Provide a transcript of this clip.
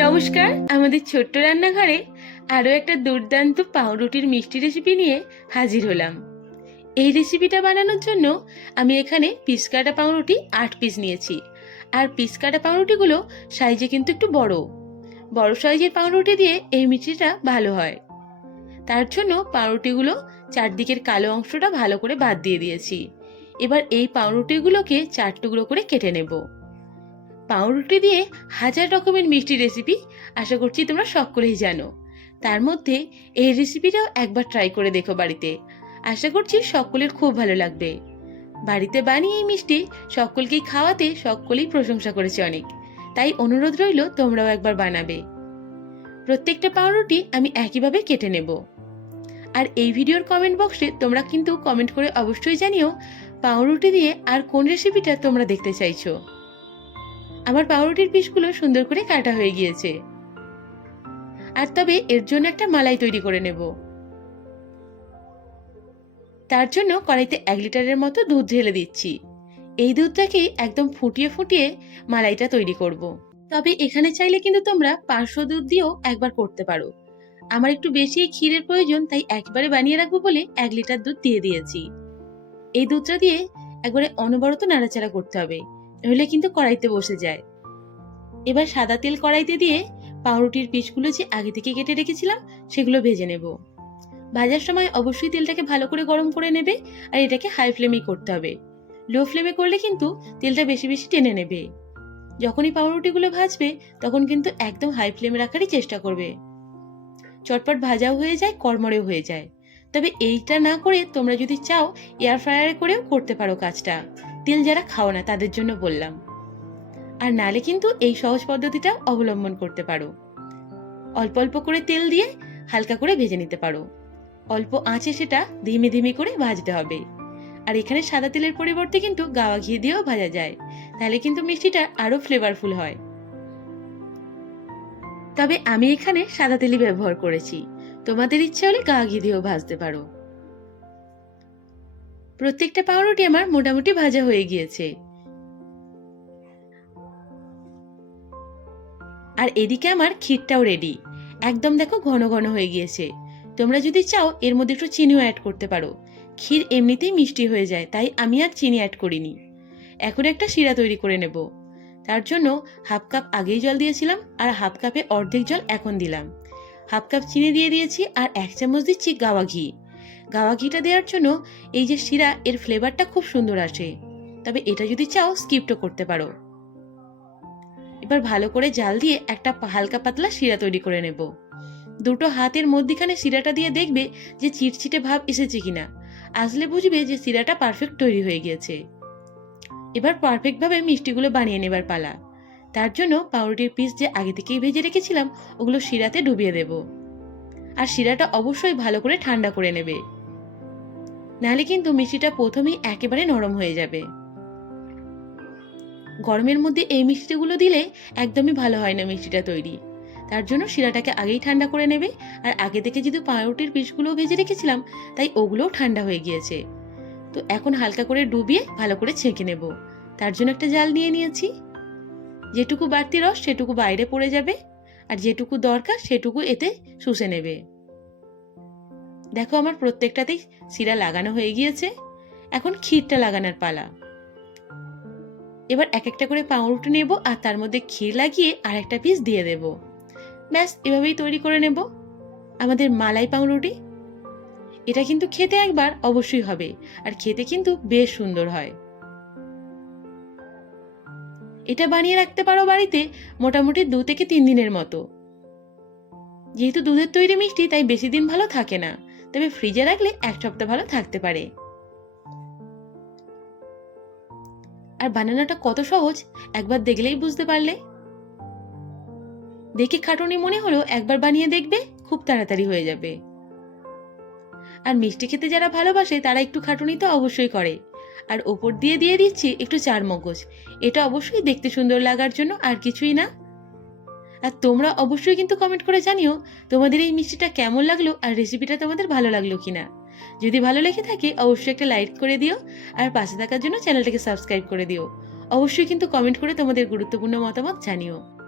নমস্কার, আমাদের ছোট্ট রান্নাঘরে আরও একটা দুর্দান্ত পাউরুটির মিষ্টি রেসিপি নিয়ে হাজির হলাম। এই রেসিপিটা বানানোর জন্য আমি এখানে পিস কাটা পাউরুটি আট পিস নিয়েছি। আর পিস কাটা পাউরুটিগুলো সাইজে কিন্তু একটু বড়। বড় সাইজের পাউরুটি দিয়ে এই মিষ্টিটা ভালো হয়। তার জন্য পাউরুটিগুলো চারদিকের কালো অংশটা ভালো করে বাদ দিয়ে দিয়েছি। এবার এই পাউরুটিগুলোকে চার টুকরো করে কেটে নেব। পাউরুটি দিয়ে হাজার রকমের মিষ্টি রেসিপি আশা করছি তোমরা সকলেই জানো। তার মধ্যে এই রেসিপিটাও একবার ট্রাই করে দেখো বাড়িতে। আশা করছি সকলের খুব ভালো লাগবে। বাড়িতে বানিয়ে এই মিষ্টি সকলকেই খাওয়াতে সকলেই প্রশংসা করেছে অনেক। তাই অনুরোধ রইল তোমরাও একবার বানাবে। প্রত্যেকটা পাউরুটি আমি একইভাবে কেটে নেব। আর এই ভিডিওর কমেন্ট বক্সে তোমরা কিন্তু কমেন্ট করে অবশ্যই জানিও পাউরুটি দিয়ে আর কোন রেসিপিটা তোমরা দেখতে চাইছো। আমার পাউরুটির পিসগুলো সুন্দর করে কাটা হয়ে গিয়েছে। আর তবে এর জন্য একটা মালাই তৈরি করে নেব। তার জন্য কড়াইতে এক লিটারের মতো দুধ ঢেলে দিচ্ছি। এই দুধটাকেই একদম ফুটিয়ে ফুটিয়ে মালাইটা তৈরি করব। তবে এখানে চাইলে কিন্তু তোমরা পাঁচশো দুধ দিয়েও একবার করতে পারো। আমার একটু বেশি ক্ষীরের প্রয়োজন, তাই একবারে বানিয়ে রাখব বলে এক লিটার দুধ দিয়ে দিয়েছি। এই দুধটা দিয়ে একবারে অনবরত নাড়াচাড়া করতে হবে। নইলে কিন্তু কড়াইতে বসে যায়। এবার সাদা তেল কড়াইতে দিয়ে পাউরুটির পিসগুলো যে আগে থেকে কেটে রেখেছিলাম, সেগুলো ভেজে নেব। ভাজার সময় অবশ্যই তেলটাকে ভালো করে গরম করে নেবে আর এটাকে হাই ফ্লেমেই করতে হবে। লো ফ্লেমে করলে কিন্তু তেলটা বেশি বেশি টেনে নেবে। যখনই পাউরুটিগুলো ভাজবে, তখন কিন্তু একদম হাই ফ্লেমে রাখারই চেষ্টা করবে। চটপট ভাজাও হয়ে যায়, কড়মড়েও হয়ে যায়। তবে এইটা না করে তোমরা যদি চাও এয়ার ফ্রায়ারে করেও করতে পারো কাজটা। তেল যারা খাও না, তাদের জন্য বললাম। আর নালে কিন্তু এই সহজ পদ্ধতিটা অবলম্বন করতে পারো। অল্প অল্প করে তেল দিয়ে হালকা করে ভেজে নিতে পারো। অল্প আঁচে সেটা ধীমে ধীমে করে ভাজতে হবে। আর এখানে সাদা তেলের পরিবর্তে কিন্তু গাওয়া ঘি দিয়েও ভাজা যায়। তাহলে কিন্তু মিষ্টিটা আরও ফ্লেভারফুল হয়। তবে আমি এখানে সাদা তেলই ব্যবহার করেছি। তোমাদের ইচ্ছে হলে গা ঘি দিয়েও ভাজতে পারো। প্রত্যেকটা পাউরুটি আমার মোটামুটি ভাজা হয়ে গিয়েছে। আর এদিকে আমার ক্ষীরটাও রেডি একদম দেখো ঘন ঘন হয়ে গিয়েছে। তোমরা যদি চাও, এর মধ্যে একটু চিনিও অ্যাড করতে পারো। ক্ষীর এমনিতেই মিষ্টি হয়ে যায়, তাই আমি আর চিনি অ্যাড করিনি। এখন একটা শিরা তৈরি করে নেব। তার জন্য হাফ কাপ আগেই জল দিয়েছিলাম, আর হাফ কাপে অর্ধেক জল এখন দিলাম। হাফ কাপ চিনি দিয়ে দিয়েছি, আর এক চামচ দিচ্ছি গাওয়া ঘি। গাওয়া ঘিটা দেওয়ার জন্য এই যে শিরা, এর ফ্লেভারটা খুব সুন্দর আসে। তবে এটা যদি চাও স্কিপও করতে পারো। এবার ভালো করে জাল দিয়ে একটা হালকা পাতলা শিরা তৈরি করে নেব। দুটো হাতের মধ্যিখানে শিরাটা দিয়ে দেখবে যে চিটচিটে ভাব এসেছে কিনা। আসলে বুঝবে যে শিরাটা পারফেক্ট তৈরি হয়ে গিয়েছে। এবার পারফেক্টভাবে মিষ্টিগুলো বানিয়ে নেবার পালা। তার জন্য পাউরুটির পিস যে আগে থেকেই ভেজে রেখেছিলাম, ওগুলো শিরাতে ডুবিয়ে দেব। আর শিরাটা অবশ্যই ভালো করে ঠান্ডা করে নেবে। নাহলে কিন্তু মিষ্টিটা প্রথমেই একেবারে নরম হয়ে যাবে। গরমের মধ্যে এই মিষ্টিগুলো দিলে একদমই ভালো হয় না মিষ্টিটা তৈরি। তার জন্য শিরাটাকে আগেই ঠান্ডা করে নেবে। আর আগে থেকে যেহেতু পাউরুটির পিসগুলো ভেজে রেখেছিলাম, তাই ওগুলোও ঠান্ডা হয়ে গিয়েছে। তো এখন হালকা করে ডুবিয়ে ভালো করে ছেঁকে নেব। তার জন্য একটা জাল নিয়ে নিয়েছি। যেটুকু বাড়তি রস, সেটুকু বাইরে পড়ে যাবে। আর যেটুকু দরকার, সেটুকু এতে শুষে নেবে। দেখো আমার প্রত্যেকটাতেই শিরা লাগানো হয়ে গিয়েছে। এখন ক্ষীরটা লাগানোর পালা। এবার এক একটা করে পাউরুটি নেব আর তার মধ্যে ক্ষীর লাগিয়ে আর একটা পিস দিয়ে দেব। ব্যাস, এভাবেই তৈরি করে নেব। আমাদের মালাই পাউরুটি। এটা কিন্তু খেতে একবার অবশ্যই হবে আর খেতে কিন্তু বেশ সুন্দর হয়। এটা বানিয়ে রাখতে পারো বাড়িতে মোটামুটি দু থেকে তিন দিনের মতো। যেহেতু দুধের তৈরি মিষ্টি, তাই বেশি দিন ভালো থাকে না। তবে ফ্রিজে রাখলে এক সপ্তাহ ভালো থাকতে পারে। আর বানানোটা কত সহজ, একবার দেখলেই বুঝতে পারলে। দেখে খাটুনি মনে হলো একবার বানিয়ে দেখবে, খুব তাড়াতাড়ি হয়ে যাবে। আর মিষ্টি খেতে যারা ভালোবাসে, তারা একটু খাটুনি তো অবশ্যই করে। আর ওপর দিয়ে দিয়ে দিচ্ছি একটু চার মগজ এটা অবশ্যই দেখতে সুন্দর লাগার জন্য আর কিছুই না। আর তোমরা অবশ্যই কিন্তু কমেন্ট করে জানিও তোমাদের এই মিষ্টিটা কেমন লাগল আর রেসিপিটা তোমাদের ভালো লাগল কিনা। যদি ভালো লেগে থাকে অবশ্যই একটা লাইক করে দিও আর পাশে থাকার জন্য চ্যানেলটাকে সাবস্ক্রাইব করে দিও। অবশ্যই কিন্তু কমেন্ট করে তোমাদের গুরুত্বপূর্ণ মতামত জানিও।